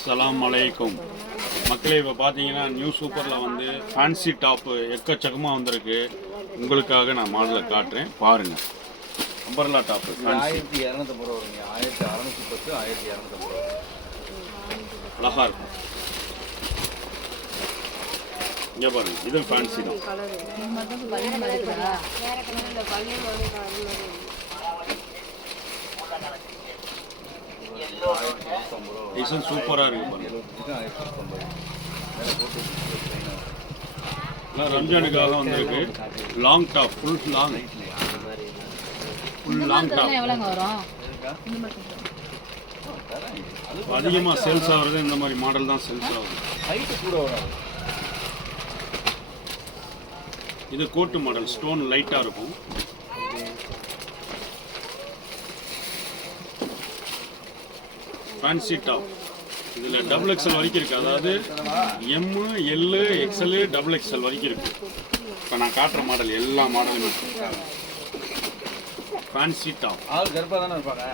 அஸ்ஸலாமு அலைக்கும் மக்களே இப்போ பார்த்தீங்கன்னா நியூ சூப்பரில் வந்து ஃபேன்சி டாப்பு எக்கச்சக்கமாக வந்திருக்கு. உங்களுக்காக நான் மாடலை காட்டுறேன். பாருங்கள் அம்பர்லா டாப்பு ஆயிரத்தி இரநூத்தம்பது ரூபா வருங்க ஆயிரத்தி அறநூத்தி பத்து ஆயிரத்தி இரநூத்தம்பது ரூபா அழகாக இருக்கும். இங்கே பாருங்க. இது ஃபேன்சி தான் ஆயிரத்தி டிசைன் சூப்பராக இருக்கு பாருங்க ரம்ஜானுக்காக வந்திருக்கு long top full long full long top அதிகமாக சேல்ஸ் ஆகுறது இந்த மாதிரி மாடல் தான் சேல்ஸ் ஆகுது இது கோட்டு மாடல் ஸ்டோன் லைட்டாக இருக்கும் ஃபேன்சி டாப் இதில் டபுள் எக்ஸ்எல் வரைக்கும் இருக்குது அதாவது M L XL double XL வரைக்கும் இருக்குது இப்போ நான் காட்டுற மாடல் எல்லா மாடலுமே ஃபேன்சி டாப் ஆள் கருப்பாக தானே இருப்பாங்க?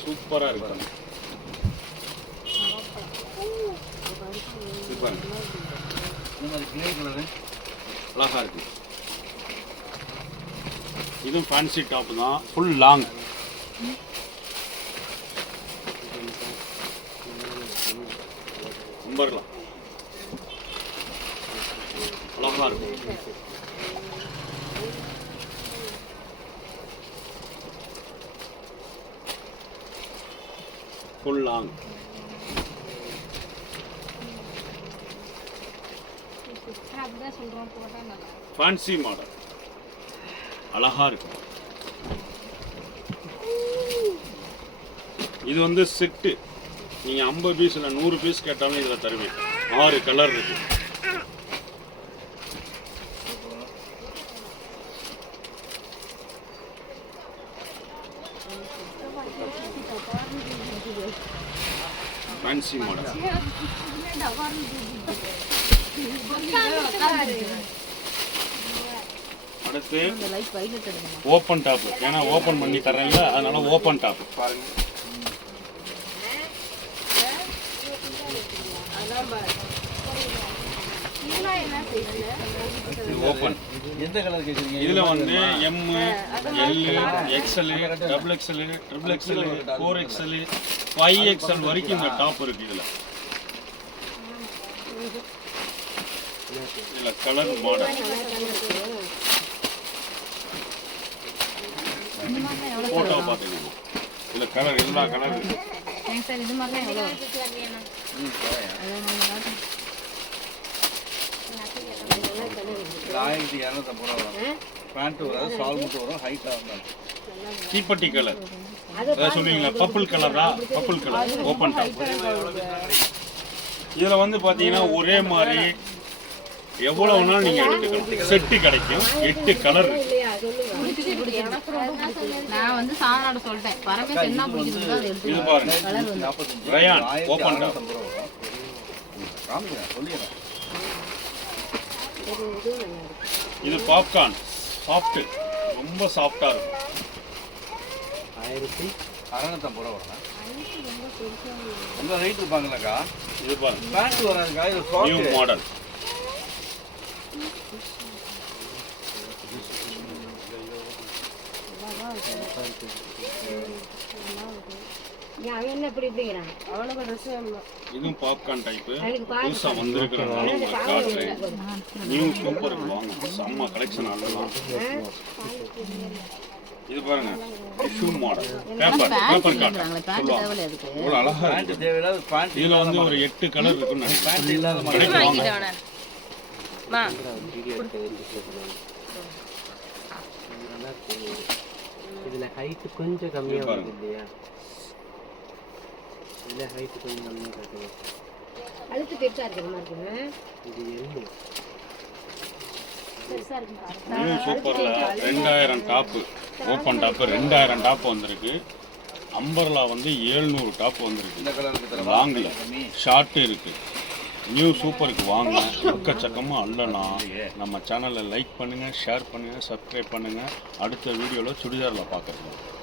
சூப்பராக இருக்கு இது பாருங்க இந்த மாதிரி கிளே கலரு அழகா இருக்கு. இதுவும் ஃபேன்சி டாப் தான். ஃபுல் லாங் நம்பர்லாம் அழகா இருக்கும் ஃபுல் ஃபேன்சி மாடல் அழகா இருக்கும் இது வந்து செட்டு. நீங்க ஐம்பது பீஸ் இல்லை நூறு பீஸ் கேட்டாலும் இதில் தருவேன். ஆறு கலர் இருக்கு. ஃபேன்சி மாடல் அடுத்து இந்த லைட் வைலட் எடுக்கணும்? ஓப்பன் டாப் ஏன்னா ஓப்பன் பண்ணி தரேன்ல அதனால ஓப்பன் டாப் பாருங்க இது ஓப்பன் எந்த கலர் கேட்குறீங்க இதுல வந்து M L XL double XL triple XL four XL five XL வரைக்கும் இந்த டாப் இருக்கு இதுல. இதுல கலர் மாடல் போட்டோ பாத்தீங்கன்னா இதுல கலர் எல்லா கலர் இருக்கு. எவ்வளோ நீங்கள் ஆயிரத்தி இரநூத்தம்பது ரூபா வரும். வராது மட்டும் வரும் ஹைட்டாக இருந்தாலும். தீப்பெட்டி கலர் அதாவது சொல்லுவீங்களா பர்பிள் கலரா பர்பிள் கலர் ஓப்பன் டாப் இதுல வந்து பாத்தீங்கன்னா ஒரே மாதிரி எவ்வளவு வேணாலும் நீங்க எடுத்துக்கலாம் செட்டு கிடைக்கும். எட்டு கலர் நான் வந்து சாணாட சொல்லிட்டேன். பரமேஸ் என்ன பிடிக்குதுன்னு அதை எடுத்து ரயான் ஆயிரத்தி இது பாப்கார்ன் சாஃப்ட் ரொம்ப சாஃப்டா இருக்கும். அறநூத்தம்பது ரூபா ரேட் இருப்பாங்களாக்கா இது பாருங்க. பேண்ட் வராதுக்கா? இது நியூ மாடல் அவன் என்ன இப்படி இப்படிங்கிறான் அவ்வளோ ட்ரெஸ் இதுவும் பாப்கார்ன் டைப் எனக்கு பாரு. புதுசா வந்திருக்கிறதுனால உங்களுக்கு காட்டுறேன் நியூ சூப்பர் வாங்க செம்ம கலெக்ஷன் அதெல்லாம் இது பாருங்க டிஷ்யூ மாடல் பேப்பர் காட்டன் அழகா இருக்கு இதுல வந்து ஒரு எட்டு கலர் இருக்குன்னு நினைக்கிறேன் வாங்க இதுல ஹைட் கொஞ்சம் கம்மியா இது பாருங்க. வருது இல்லையா? இதுல ஹைட் கொஞ்சம் கம்மியா காட்டுது அழுத்து பெருசா இருக்கிற மாதிரி இருக்குங்க இது எள்ளு. சூப்பர்ல. ரெண்டாயிரம் டாப்பு ஓப்பன் டாப்பு ரெண்டாயிரம் டாப் வந்திருக்கு. அம்பர்லா வந்து ஏழ்நூறு டாப் வந்திருக்கு. லாங்கில் ஷார்ட் இருக்கு. நியூ சூப்பருக்கு வாங்க. எக்கச்சக்கமாக அல்லனா நம்ம சேனலை லைக் பண்ணுங்கள் ஷேர் பண்ணுங்கள் சப்ஸ்கிரைப் பண்ணுங்கள் அடுத்த வீடியோவில் சுடிதாரில் பார்க்குறோம்